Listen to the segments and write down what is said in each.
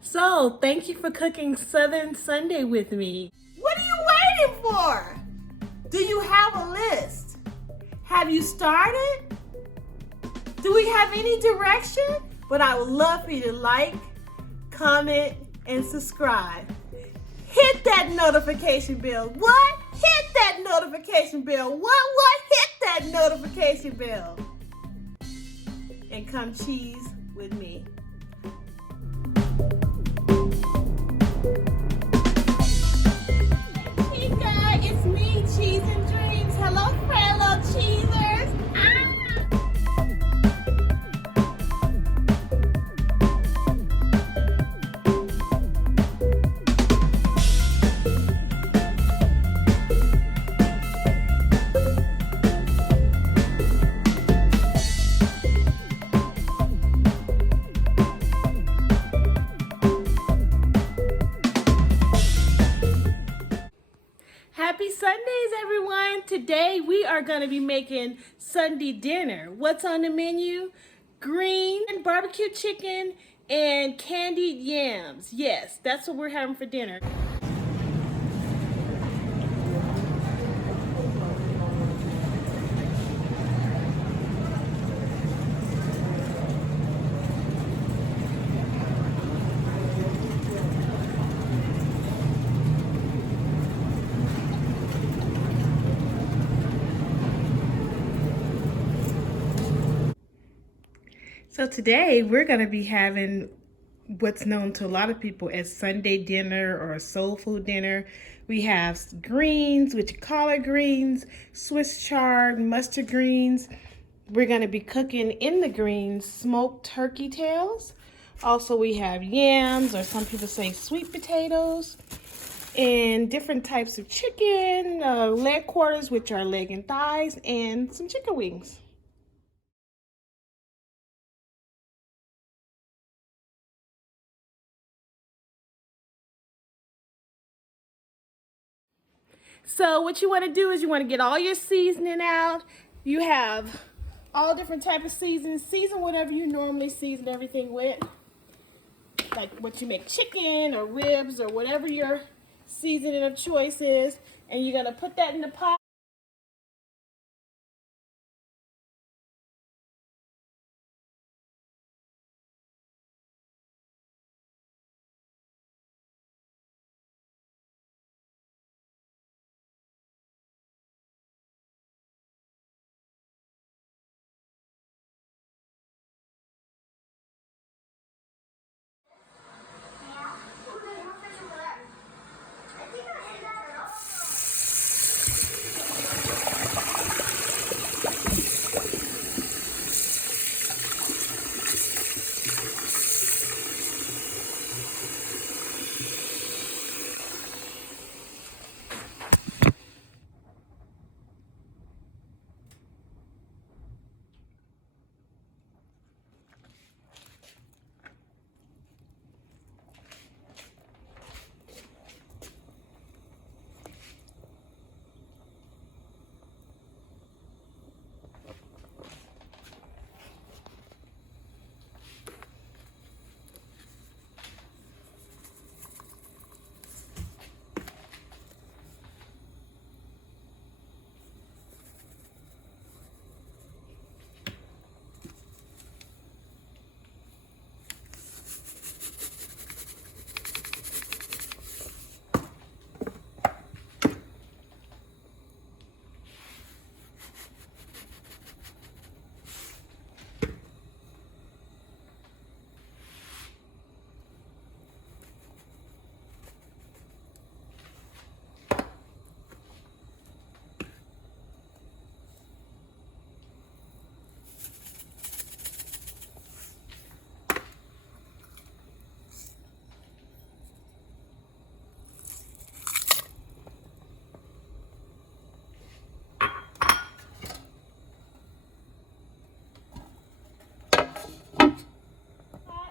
So, thank you for cooking Southern Sunday with me. What are you waiting for? Do you have a list? Have you started? Do we have any direction? But I would love for you to like, comment, and subscribe. Hit that notification bell. What? Hit that notification bell. What? Hit that notification bell. And come cheese with me. Hey guys, it's me, Cheezin Dreams. Hello, fellow cheesers. Happy Sundays, everyone. Today we are going to be making Sunday dinner. What's on the menu? Green barbecue chicken and candied yams. Yes, that's what we're having for dinner. So today we're going to be having what's known to a lot of people as Sunday dinner or soul food dinner. We have greens, which are collard greens, Swiss chard, mustard greens. We're going to be cooking in the greens smoked turkey tails. Also, we have yams, or some people say sweet potatoes, and different types of chicken, leg quarters, which are leg and thighs, and some chicken wings. So what you want to do is you want to get all your seasoning out. You have all different type of seasons. Season whatever you normally season everything with. Like what you make chicken or ribs or whatever your seasoning of choice is. And you're going to put that in the pot.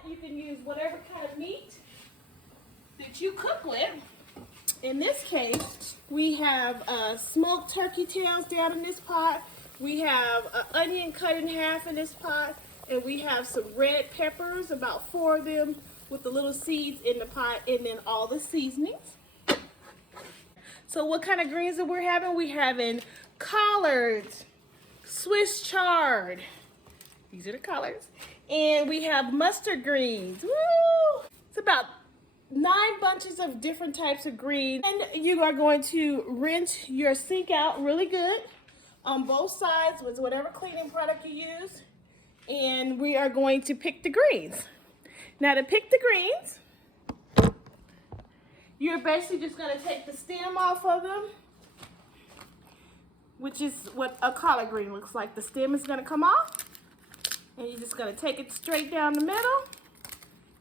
You can use whatever kind of meat that you cook with. In this case, we have smoked turkey tails down in this pot. We have an onion cut in half in this pot. And we have some red peppers, about 4 of them, with the little seeds in the pot, and then all the seasonings. So what kind of greens that we're having? We're having collards, Swiss chard. These are the colors. And we have mustard greens. Woo! It's about 9 bunches of different types of greens. And you are going to rinse your sink out really good on both sides with whatever cleaning product you use. And we are going to pick the greens. Now to pick the greens, you're basically just going to take the stem off of them, which is what a collard green looks like. The stem is going to come off, and you're just going to take it straight down the middle,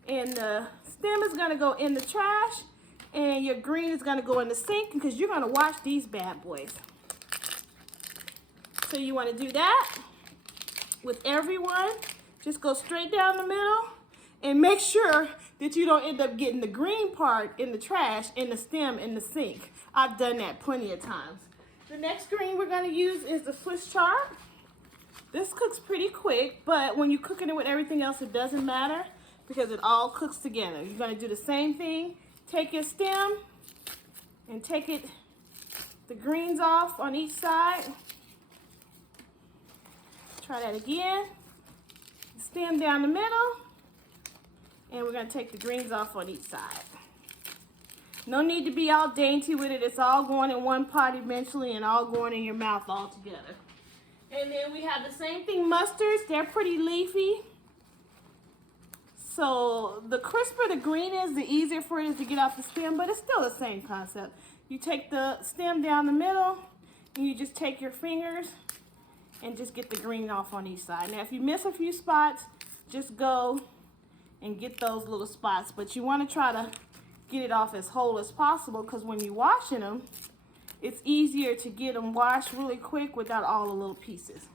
and the stem is going to go in the trash, and your green is going to go in the sink because you're going to wash these bad boys. So you want to do that with everyone. Just go straight down the middle and make sure that you don't end up getting the green part in the trash and the stem in the sink. I've done that plenty of times. The next green we're going to use is the Swiss chard. This cooks pretty quick, but when you're cooking it with everything else, it doesn't matter because it all cooks together. You're going to do the same thing. Take your stem and take the greens off on each side. Try that again. Stem down the middle, and we're going to take the greens off on each side. No need to be all dainty with it. It's all going in one pot eventually and all going in your mouth all together. And then we have the same thing, mustards. They're pretty leafy. So the crisper the green is, the easier for it is to get off the stem, but it's still the same concept. You take the stem down the middle, and you just take your fingers and just get the green off on each side. Now if you miss a few spots, just go and get those little spots, but you want to try to get it off as whole as possible because when you're washing them, it's easier to get them washed really quick without all the little pieces.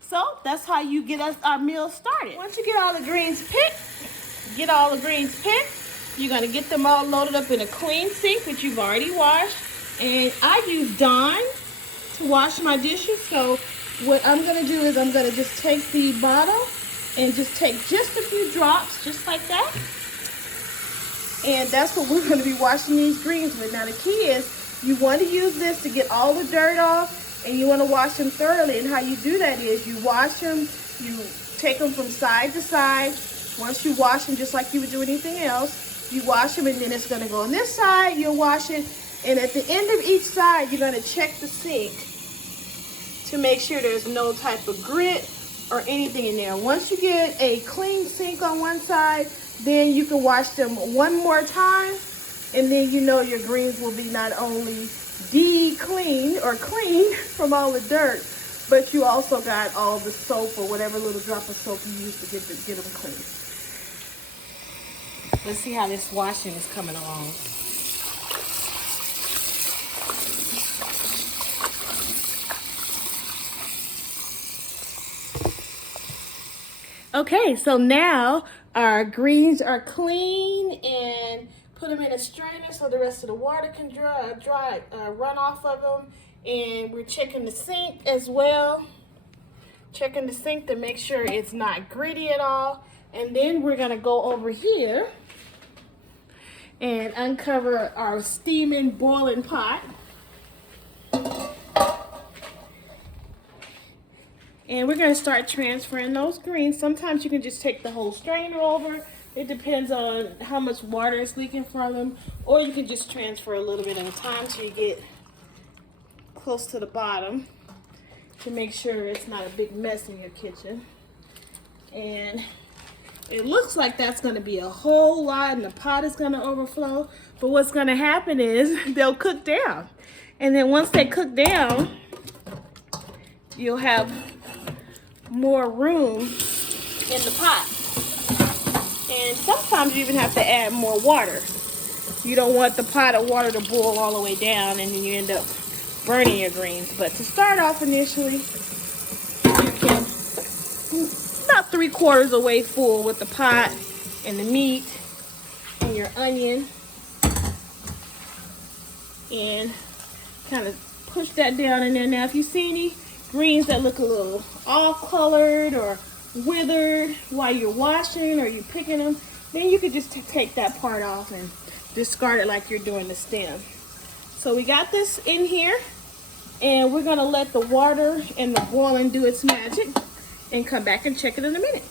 So that's how you get our meal started. Once you get all the greens picked, you're going to get them all loaded up in a clean sink that you've already washed. And I use Dawn to wash my dishes. So what I'm going to do is I'm going to just take the bottle and just take just a few drops, just like that. And that's what we're going to be washing these greens with. Now the key is you want to use this to get all the dirt off, and you want to wash them thoroughly. And how you do that is you wash them, you take them from side to side. Once you wash them just like you would do anything else, you wash them, and then it's going to go on this side, you'll wash it. And at the end of each side, you're going to check the sink to make sure there's no type of grit or anything in there. Once you get a clean sink on one side, then you can wash them one more time, and then you know your greens will be not only clean from all the dirt, but you also got all the soap or whatever little drop of soap you use to get them clean. Let's see how this washing is coming along. Okay, so now our greens are clean, and put them in a strainer so the rest of the water can run off of them. And we're checking the sink as well. Checking the sink to make sure it's not gritty at all. And then we're gonna go over here and uncover our steaming, boiling pot. And we're going to start transferring those greens. Sometimes you can just take the whole strainer over. It depends on how much water is leaking from them. Or you can just transfer a little bit at a time so you get close to the bottom to make sure it's not a big mess in your kitchen. And it looks like that's going to be a whole lot and the pot is going to overflow. But what's going to happen is they'll cook down. And then once they cook down, you'll have more room in the pot. And sometimes you even have to add more water. You don't want the pot of water to boil all the way down and then you end up burning your greens. But to start off initially, you can about 3/4 away full with the pot and the meat and your onion, and kind of push that down in there. Now if you see any greens that look a little off colored or withered while you're washing or you're picking them, Then you could just take that part off and discard it like you're doing the stem. So we got this in here, and we're gonna let the water and the boiling do its magic and come back and check it in a minute.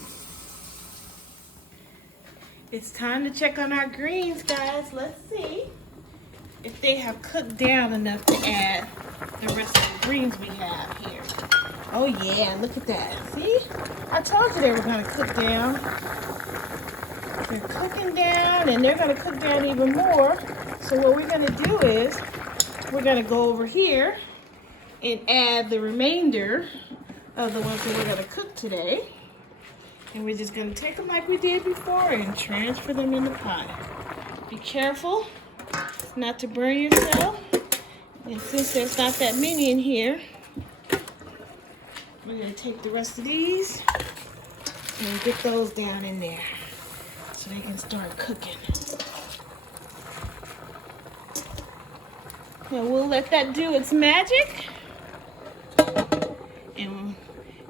It's time to check on our greens, guys. Let's see if they have cooked down enough to add the rest of the greens we have here. Oh yeah, look at that. See? I told you they were gonna cook down. They're cooking down, and they're gonna cook down even more. So what we're gonna do is we're gonna go over here and add the remainder of the ones that we're gonna cook today. And we're just gonna take them like we did before and transfer them in the pot. Be careful not to burn yourself. And since there's not that many in here, we're gonna take the rest of these and get those down in there so they can start cooking. Now we'll let that do its magic, and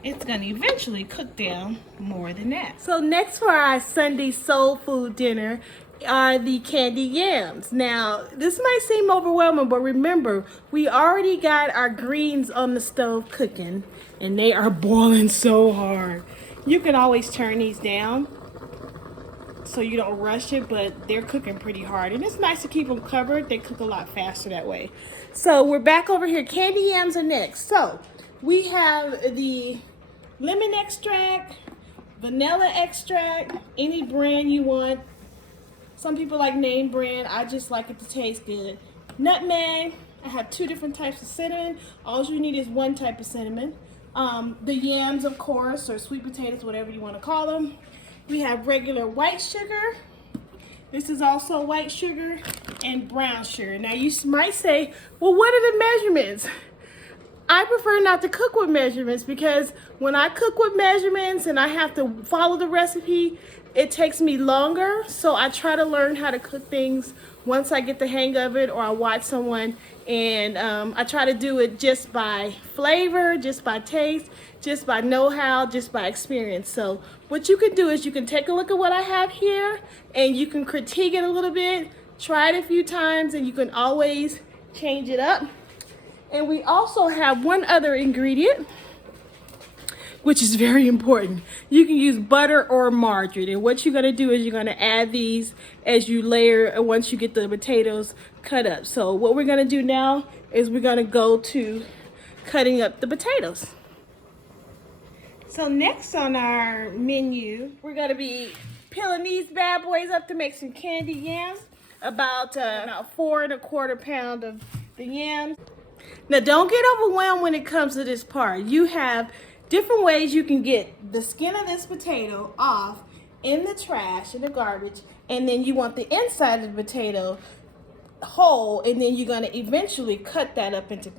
it's gonna eventually cook down more than that. So next for our Sunday soul food dinner are the candied yams. Now this might seem overwhelming, but remember, we already got our greens on the stove cooking, and they are boiling so hard. You can always turn these down so you don't rush it, but they're cooking pretty hard, and it's nice to keep them covered. They cook a lot faster that way. So we're back over here. Candied yams are next. So we have the lemon extract, vanilla extract, any brand you want. Some people like name brand. I just like it to taste good. Nutmeg. I have 2 different types of cinnamon. All you need is 1 type of cinnamon. The yams, of course, or sweet potatoes, whatever you want to call them. We have regular white sugar. This is also white sugar and brown sugar. Now you might say, well, what are the measurements? I prefer not to cook with measurements, because when I cook with measurements and I have to follow the recipe, it takes me longer. So I try to learn how to cook things once I get the hang of it, or I watch someone, and I try to do it just by flavor, just by taste, just by know-how, just by experience. So what you can do is you can take a look at what I have here, and you can critique it a little bit, try it a few times, and you can always change it up. And we also have one other ingredient, which is very important. You can use butter or margarine. And what you're gonna do is you're gonna add these as you layer once you get the potatoes cut up. So what we're gonna do now is we're gonna go to cutting up the potatoes. So next on our menu, we're gonna be peeling these bad boys up to make some candied yams. About 4 1/4 pounds of the yams. Now don't get overwhelmed when it comes to this part. You have different ways you can get the skin of this potato off in the trash, in the garbage, and then you want the inside of the potato whole, and then you're going to eventually cut that up into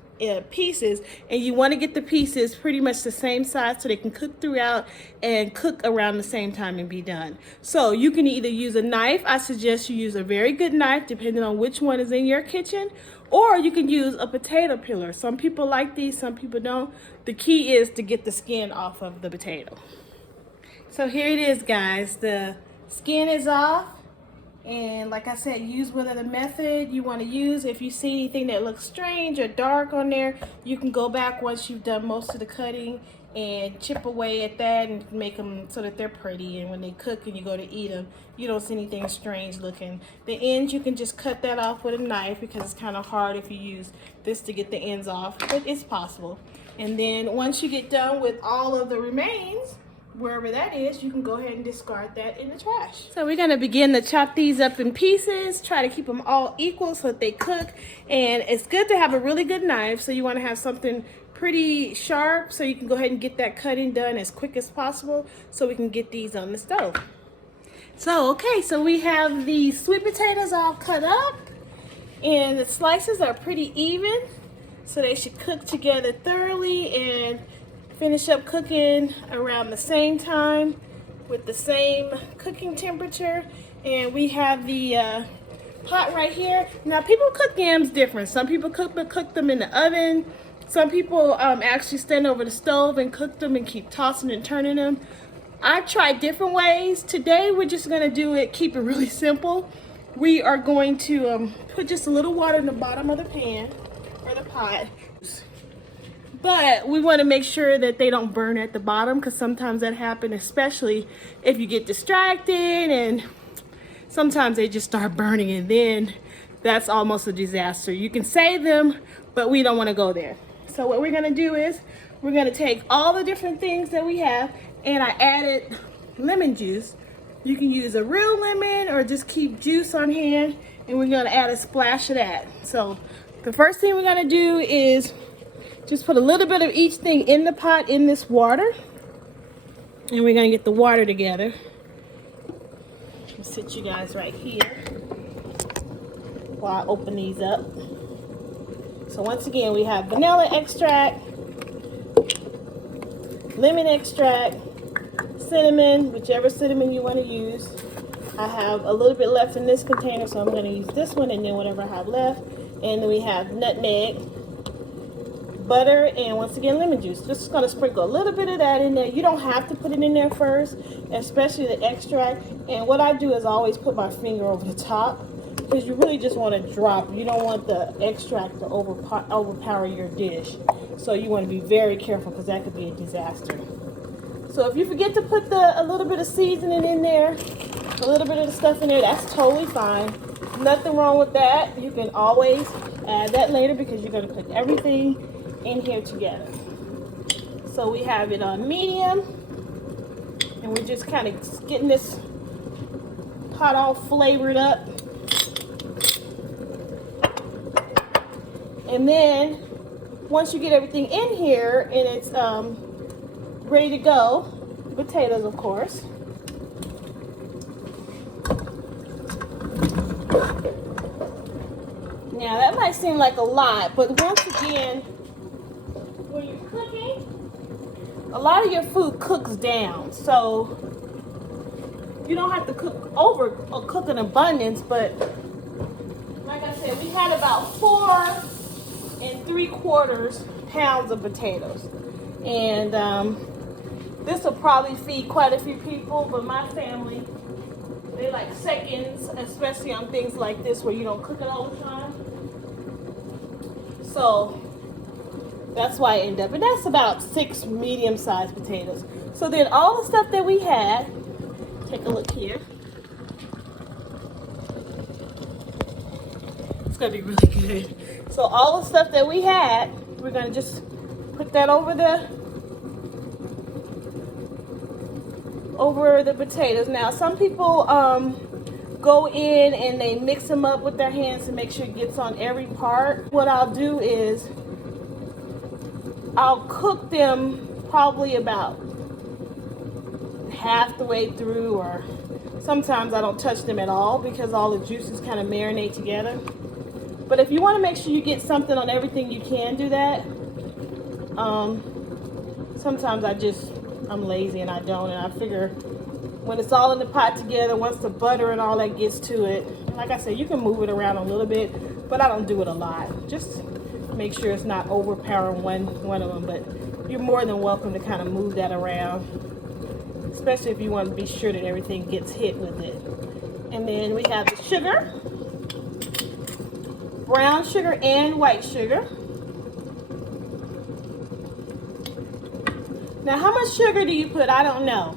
pieces, and you want to get the pieces pretty much the same size so they can cook throughout and cook around the same time and be done. So you can either use a knife. I suggest you use a very good knife depending on which one is in your kitchen, or you can use a potato peeler. Some people like these, some people don't. The key is to get the skin off of the potato. So here it is, guys. The skin is off. And like I said, use whatever method you want to use. If you see anything that looks strange or dark on there, you can go back once you've done most of the cutting and chip away at that and make them so that they're pretty. And when they cook and you go to eat them, you don't see anything strange looking. The ends, you can just cut that off with a knife, because it's kind of hard if you use this to get the ends off, but it's possible. And then once you get done with all of the remains, wherever that is, you can go ahead and discard that in the trash. So we're gonna begin to chop these up in pieces, try to keep them all equal so that they cook. And it's good to have a really good knife, so you wanna have something pretty sharp so you can go ahead and get that cutting done as quick as possible so we can get these on the stove. So, okay, so we have the sweet potatoes all cut up, and the slices are pretty even, so they should cook together thoroughly and finish up cooking around the same time with the same cooking temperature. And we have the pot right here. Now people cook yams different. Some people cook them in the oven. Some people actually stand over the stove and cook them and keep tossing and turning them. I've tried different ways. Today we're just gonna do it, keep it really simple. We are going to put just a little water in the bottom of the pan or the pot. But we want to make sure that they don't burn at the bottom, because sometimes that happens, especially if you get distracted, and sometimes they just start burning, and then that's almost a disaster. You can save them, but we don't want to go there. So what we're going to do is we're going to take all the different things that we have, and I added lemon juice. You can use a real lemon or just keep juice on hand, and we're going to add a splash of that. So the first thing we're going to do is just put a little bit of each thing in the pot in this water, and we're going to get the water together. I'll sit you guys right here while I open these up. So once again, we have vanilla extract, lemon extract, cinnamon, whichever cinnamon you want to use. I have a little bit left in this container, so I'm going to use this one, and then whatever I have left. And then we have nutmeg, butter, and once again lemon juice. Just going to sprinkle a little bit of that in there. You don't have to put it in there first, especially the extract. And what I do is I always put my finger over the top, because you really just want to drop. You don't want the extract to overpower your dish. So you want to be very careful, because that could be a disaster. So if you forget to put a little bit of seasoning in there, a little bit of the stuff in there, that's totally fine. Nothing wrong with that. You can always add that later, because you're going to put everything in here together. So we have it on medium, and we're just kind of getting this pot all flavored up. And then once you get everything in here and it's ready to go, potatoes of course. Now that might seem like a lot, but once again, when you're cooking, a lot of your food cooks down, so you don't have to cook over or cook in abundance. But like I said, we had about 4 3/4 pounds of potatoes, and this will probably feed quite a few people. But my family, they like seconds, especially on things like this where you don't cook it all the time. So that's why I end up, and that's about 6 medium-sized potatoes. So then all the stuff that we had, take a look here. It's gonna be really good. So all the stuff that we had, we're gonna just put that over the potatoes. Now some people go in and they mix them up with their hands to make sure it gets on every part. What I'll do is I'll cook them probably about half the way through, or sometimes I don't touch them at all, because all the juices kind of marinate together. But if you want to make sure you get something on everything, you can do that. Sometimes I'm lazy and I don't, and I figure when it's all in the pot together, once the butter and all that gets to it, like I said, you can move it around a little bit, but I don't do it a lot. Just make sure it's not overpowering one of them. But you're more than welcome to kind of move that around, especially if you want to be sure that everything gets hit with it. And then we have the sugar, brown sugar and white sugar. Now, how much sugar do you put? I don't know.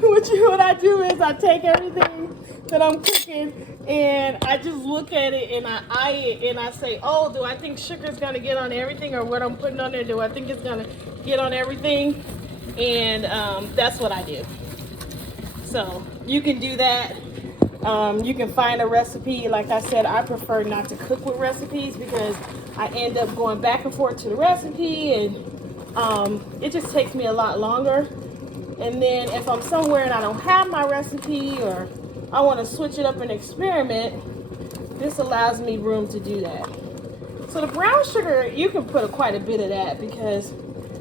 What I do is I take everything that I'm cooking and I just look at it and I eye it and I say, oh, do I think sugar is going to get on everything, or what I'm putting on there, do I think it's going to get on everything? And that's what I do. So you can do that. You can find a recipe. Like I said, I prefer not to cook with recipes, because I end up going back and forth to the recipe, and it just takes me a lot longer. And then if I'm somewhere and I don't have my recipe, or I want to switch it up and experiment, this allows me room to do that. So the brown sugar, you can put quite a bit of that, because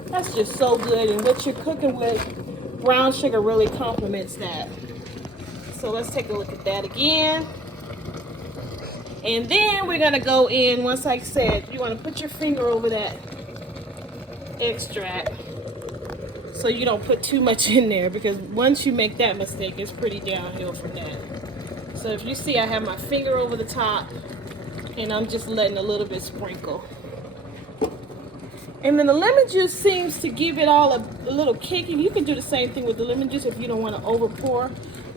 that's just so good, and what you're cooking with, brown sugar really complements that. So let's take a look at that again. And then we're gonna go in, once like I said, you wanna put your finger over that extract. So so you don't put too much in there, because once you make that mistake, it's pretty downhill from that. So if you see, I have my finger over the top and I'm just letting a little bit sprinkle. And then the lemon juice seems to give it all a little kick, and you can do the same thing with the lemon juice if you don't want to over pour.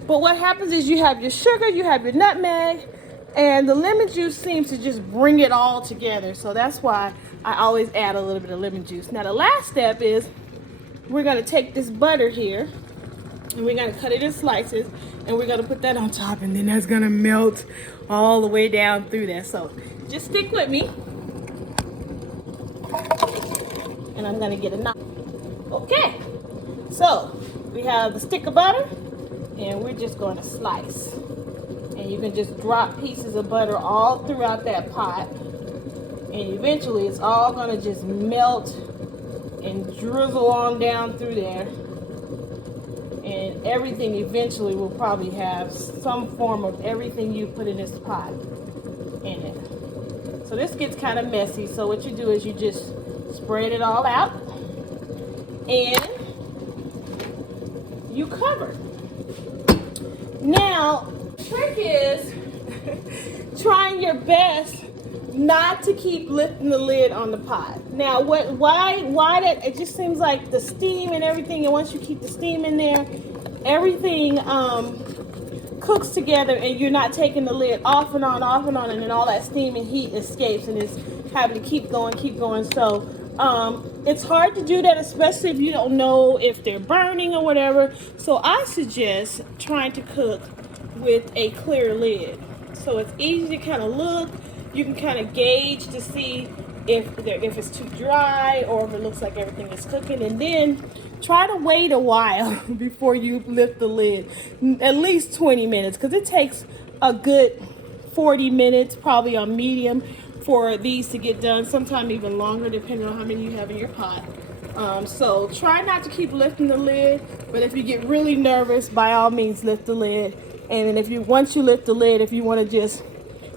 But what happens is you have your sugar, you have your nutmeg, and the lemon juice seems to just bring it all together. So that's why I always add a little bit of lemon juice. Now the last step is we're gonna take this butter here and we're gonna cut it in slices, and we're gonna put that on top, and then that's gonna melt all the way down through there. So just stick with me. And I'm gonna get a knife. Okay, so we have the stick of butter, and we're just gonna slice. And you can just drop pieces of butter all throughout that pot, and eventually it's all gonna just melt and drizzle on down through there. And everything eventually will probably have some form of everything you put in this pot in it. So this gets kind of messy, so what you do is you just spread it all out and you cover. Now, the trick is trying your best not to keep lifting the lid on the pot. Now, why that, it just seems like the steam and everything, and once you keep the steam in there, everything cooks together, and you're not taking the lid off and on, and then all that steam and heat escapes, and it's having to keep going. So it's hard to do that, especially if you don't know if they're burning or whatever. So I suggest trying to cook with a clear lid. So it's easy to kind of look. You can kind of gauge to see if it's too dry or if it looks like everything is cooking, and then try to wait a while before you lift the lid, at least 20 minutes, because it takes a good 40 minutes probably on medium for these to get done, sometimes even longer depending on how many you have in your pot. So try not to keep lifting the lid, but if you get really nervous, by all means lift the lid. And then once you lift the lid, if you want to just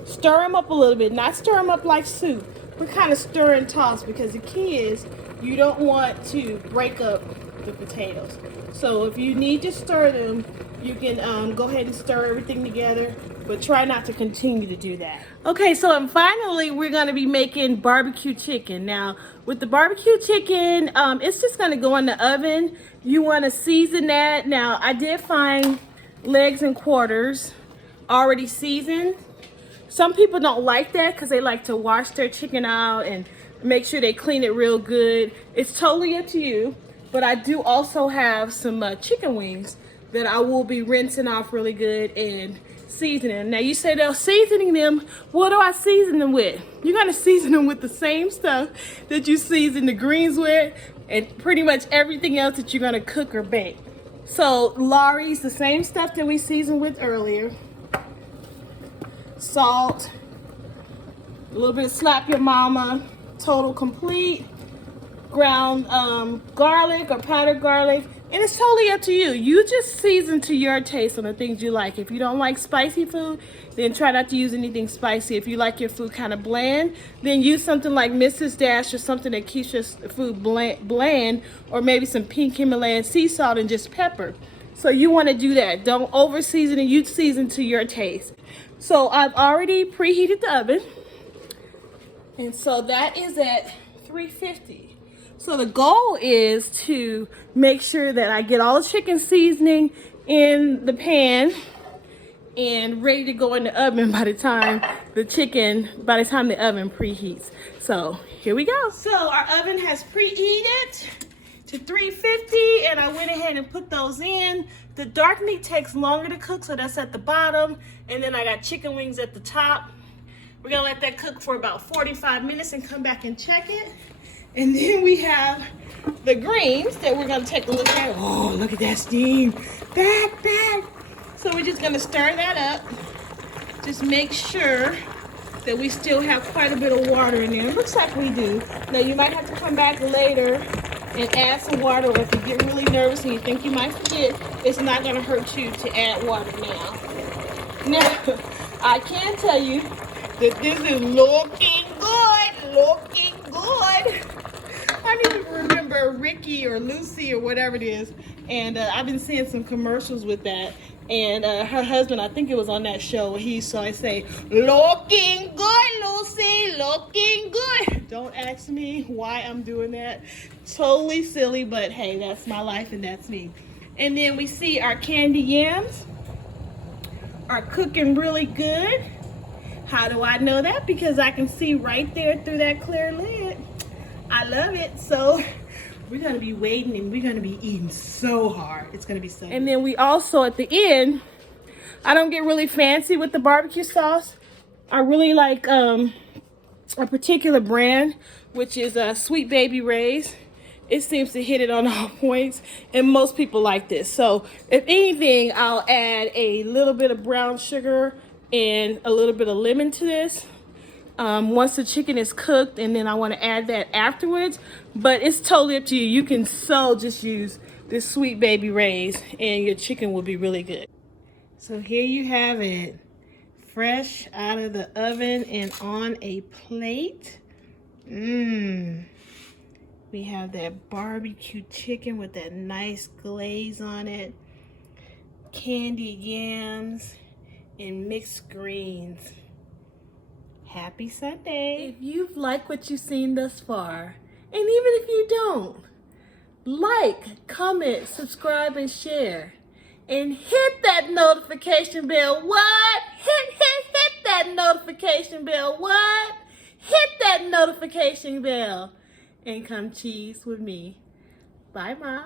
stir them up a little bit, not stir them up like soup, but kind of stir and toss, because the key is you don't want to break up the potatoes. So if you need to stir them, you can go ahead and stir everything together, but try not to continue to do that. Okay, so finally we're going to be making barbecue chicken. Now with the barbecue chicken, it's just going to go in the oven. You want to season that. Now I did find legs and quarters already seasoned. Some people don't like that because they like to wash their chicken out and make sure they clean it real good. It's totally up to you. But I do also have some chicken wings that I will be rinsing off really good and seasoning. Now you say they're seasoning them. What do I season them with? You're gonna season them with the same stuff that you season the greens with, and pretty much everything else that you're gonna cook or bake. So Laurie's the same stuff that we seasoned with earlier. Salt, a little bit of Slap Your Mama, Total Complete, ground garlic or powdered garlic, and it's totally up to you. You just season to your taste on the things you like. If you don't like spicy food, then try not to use anything spicy. If you like your food kind of bland, then use something like Mrs. Dash or something that keeps your food bland, or maybe some pink Himalayan sea salt and just pepper. So you want to do that. Don't over season it. You season to your taste. So I've already preheated the oven, and so that is at 350. So the goal is to make sure that I get all the chicken seasoning in the pan and ready to go in the oven by the time the oven preheats. So here we go. So our oven has preheated to 350, and I went ahead and put those in. The dark meat takes longer to cook, so that's at the bottom, and then I got chicken wings at the top. We're gonna let that cook for about 45 minutes and come back and check it. And then we have the greens that we're gonna take a look at. Oh, look at that steam. Back. So we're just gonna stir that up. Just make sure that we still have quite a bit of water in there. It looks like we do. Now you might have to come back later and add some water, or if you get really nervous and you think you might forget, it's not gonna hurt you to add water now. Now, I can tell you that this is looking good. can't even remember Ricky or Lucy or whatever it is. And I've been seeing some commercials with that. And her husband, I think it was on that show, he saw it say, "Looking good, Lucy, looking good." Don't ask me why I'm doing that. Totally silly, but hey, that's my life and that's me. And then we see our candied yams are cooking really good. How do I know that? Because I can see right there through that clear lid. I love it. So we're gonna be waiting and we're gonna be eating so hard. It's gonna be so good. And then we also at the end, I don't get really fancy with the barbecue sauce. I really like a particular brand, which is Sweet Baby Ray's. It seems to hit it on all points, and most people like this. So if anything, I'll add a little bit of brown sugar and a little bit of lemon to this. Once the chicken is cooked, and then I want to add that afterwards, but it's totally up to you. You can just use this Sweet Baby Ray's and your chicken will be really good. So here you have it, fresh out of the oven and on a plate. We have that barbecue chicken with that nice glaze on it, candied yams, and mixed greens. Happy Sunday. If you've liked what you've seen thus far, and even if you don't, like, comment, subscribe, and share. And hit that notification bell. What? Hit that notification bell. What? Hit that notification bell. And come cheese with me. Bye, Ma.